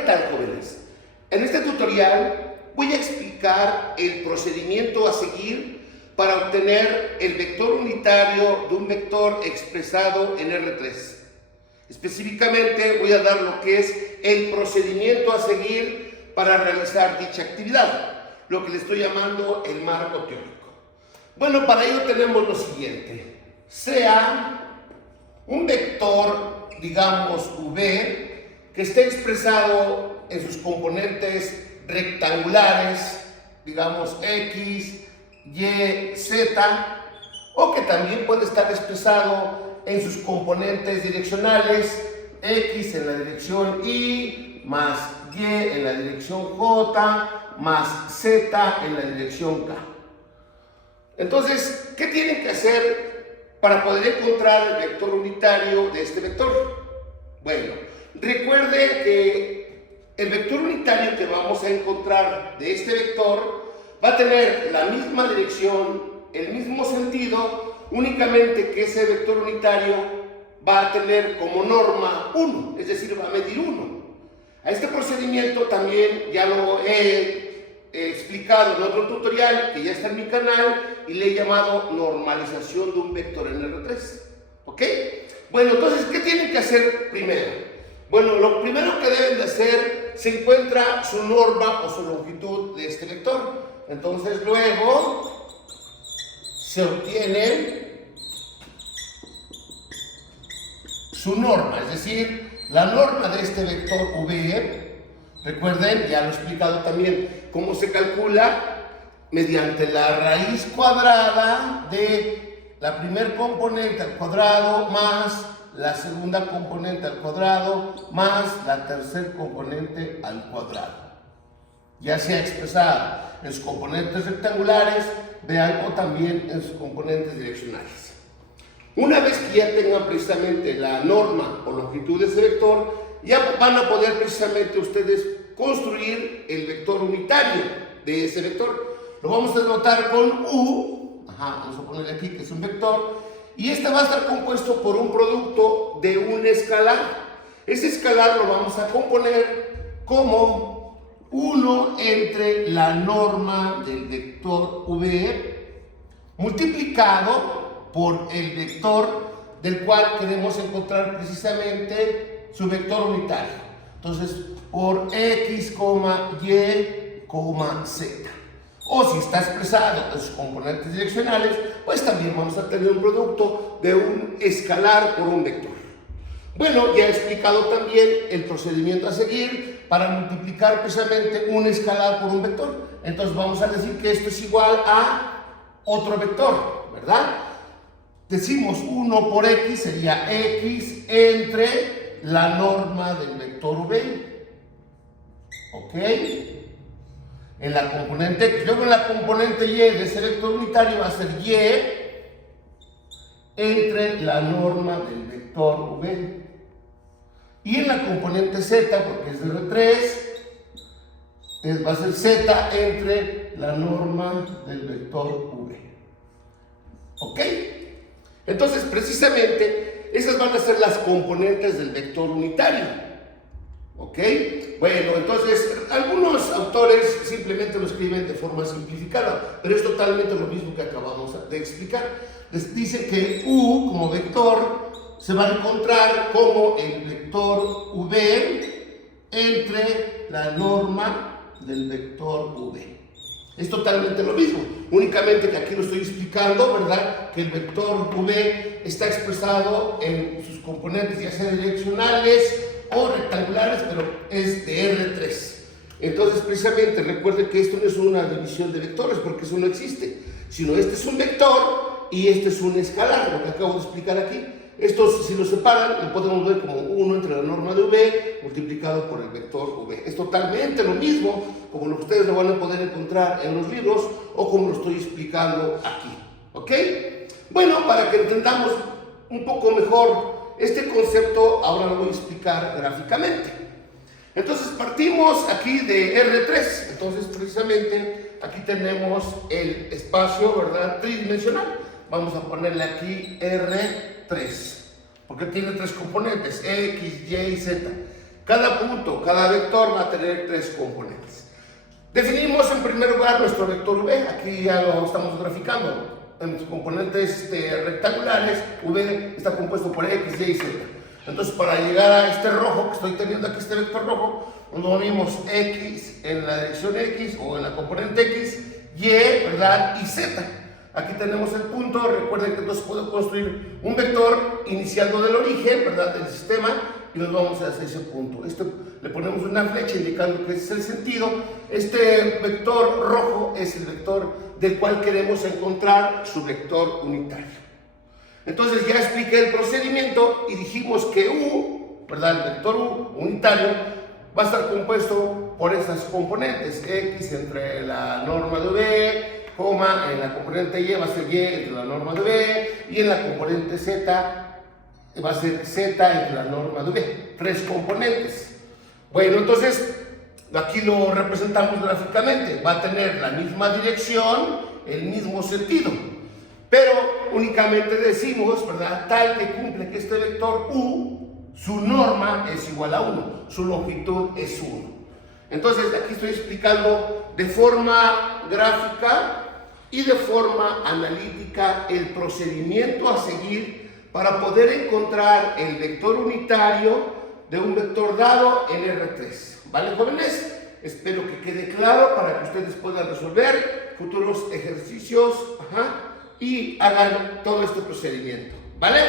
¿qué tal, jóvenes? En este tutorial voy a explicar el procedimiento a seguir para obtener el vector unitario de un vector expresado en R3. Específicamente voy a dar lo que es el procedimiento a seguir para realizar dicha actividad, lo que le estoy llamando el marco teórico. Bueno, para ello tenemos lo siguiente. Sea un vector, digamos, V, que esté expresado en sus componentes rectangulares, digamos X, Y, Z, o que también puede estar expresado en sus componentes direccionales, X en la dirección Y, más Y en la dirección J, más Z en la dirección K. Entonces, ¿qué tienen que hacer para poder encontrar el vector unitario de este vector? Bueno, recuerde que el vector unitario que vamos a encontrar de este vector va a tener la misma dirección, el mismo sentido, únicamente que ese vector unitario va a tener como norma 1, es decir, va a medir 1. A este procedimiento también ya lo he explicado en otro tutorial que ya está en mi canal y le he llamado normalización de un vector en R3. ¿Ok? Bueno, entonces, ¿qué tienen que hacer primero? Bueno, lo primero que deben de hacer, se encuentra su norma o su longitud de este vector. Entonces, luego se obtiene su norma, es decir, la norma de este vector V. Recuerden, ya lo he explicado también, cómo se calcula mediante la raíz cuadrada de la primer componente al cuadrado más la segunda componente al cuadrado más la tercer componente al cuadrado. Ya sea expresada en sus componentes rectangulares, vean, o también en sus componentes direccionales. Una vez que ya tengan precisamente la norma o longitud de ese vector, ya van a poder precisamente ustedes construir el vector unitario de ese vector. Lo vamos a denotar con U, vamos a ponerle aquí que es un vector, y este va a estar compuesto por un producto de un escalar. Ese escalar lo vamos a componer como 1 entre la norma del vector V multiplicado por el vector del cual queremos encontrar precisamente su vector unitario. Entonces, por X, Y, Z. O si está expresado en sus componentes direccionales, pues también vamos a tener un producto de un escalar por un vector. Bueno, ya he explicado también el procedimiento a seguir para multiplicar precisamente un escalar por un vector. Entonces vamos a decir que esto es igual a otro vector, ¿verdad? Decimos 1 por X sería X entre la norma del vector V. ¿Ok? En la componente X. Luego en la componente Y de ese vector unitario va a ser Y entre la norma del vector V. Y en la componente Z, porque es de R3, va a ser Z entre la norma del vector V. ¿Ok? Entonces, precisamente, esas van a ser las componentes del vector unitario. ¿Ok? Bueno, entonces, algunos autores simplemente lo escriben de forma simplificada, pero es totalmente lo mismo que acabamos de explicar. Les dicen que U como vector se va a encontrar como el vector V entre la norma del vector V. Es totalmente lo mismo, únicamente que aquí lo estoy explicando, ¿verdad? Que el vector V está expresado en sus componentes, ya sea direccionales o rectangulares, pero es de R3. Entonces, precisamente, recuerden que esto no es una división de vectores, porque eso no existe, sino este es un vector y este es un escalar, lo que acabo de explicar aquí. Estos, si los separan, lo podemos ver como 1 entre la norma de V multiplicado por el vector V. Es totalmente lo mismo como lo que ustedes lo van a poder encontrar en los libros o como lo estoy explicando aquí. ¿Ok? Bueno, para que entendamos un poco mejor este concepto, ahora lo voy a explicar gráficamente. Entonces, partimos aquí de R3. Entonces, precisamente, aquí tenemos el espacio, ¿verdad? Tridimensional. Vamos a ponerle aquí R3, porque tiene tres componentes, X, Y y Z. Cada punto, cada vector va a tener 3 componentes. Definimos en primer lugar nuestro vector V, aquí ya lo estamos graficando. En los componentes rectangulares, V está compuesto por X, Y y Z. Entonces, para llegar a este rojo que estoy teniendo aquí, este vector rojo, nos movimos X en la dirección X o en la componente X, Y, ¿verdad? Y Z. Aquí tenemos el punto. Recuerden que entonces puedo construir un vector iniciando del origen, ¿verdad? Del sistema, y nos vamos hacia ese punto. Esto le ponemos una flecha indicando que ese es el sentido. Este vector rojo es el vector del cual queremos encontrar su vector unitario. Entonces ya expliqué el procedimiento y dijimos que U, ¿verdad? El vector U unitario va a estar compuesto por estas componentes. X entre la norma de V, coma, en la componente Y va a ser Y entre la norma de V, y en la componente Z va a ser Z entre la norma de V. 3 componentes. Bueno, entonces aquí lo representamos gráficamente. Va a tener la misma dirección, el mismo sentido, pero únicamente decimos, ¿verdad? Tal que cumple que este vector U, su norma es igual a 1, su longitud es 1. Entonces aquí estoy explicando de forma gráfica y de forma analítica el procedimiento a seguir para poder encontrar el vector unitario de un vector dado en R3. ¿Vale, jóvenes? Espero que quede claro para que ustedes puedan resolver futuros ejercicios y hagan todo este procedimiento. ¿Vale?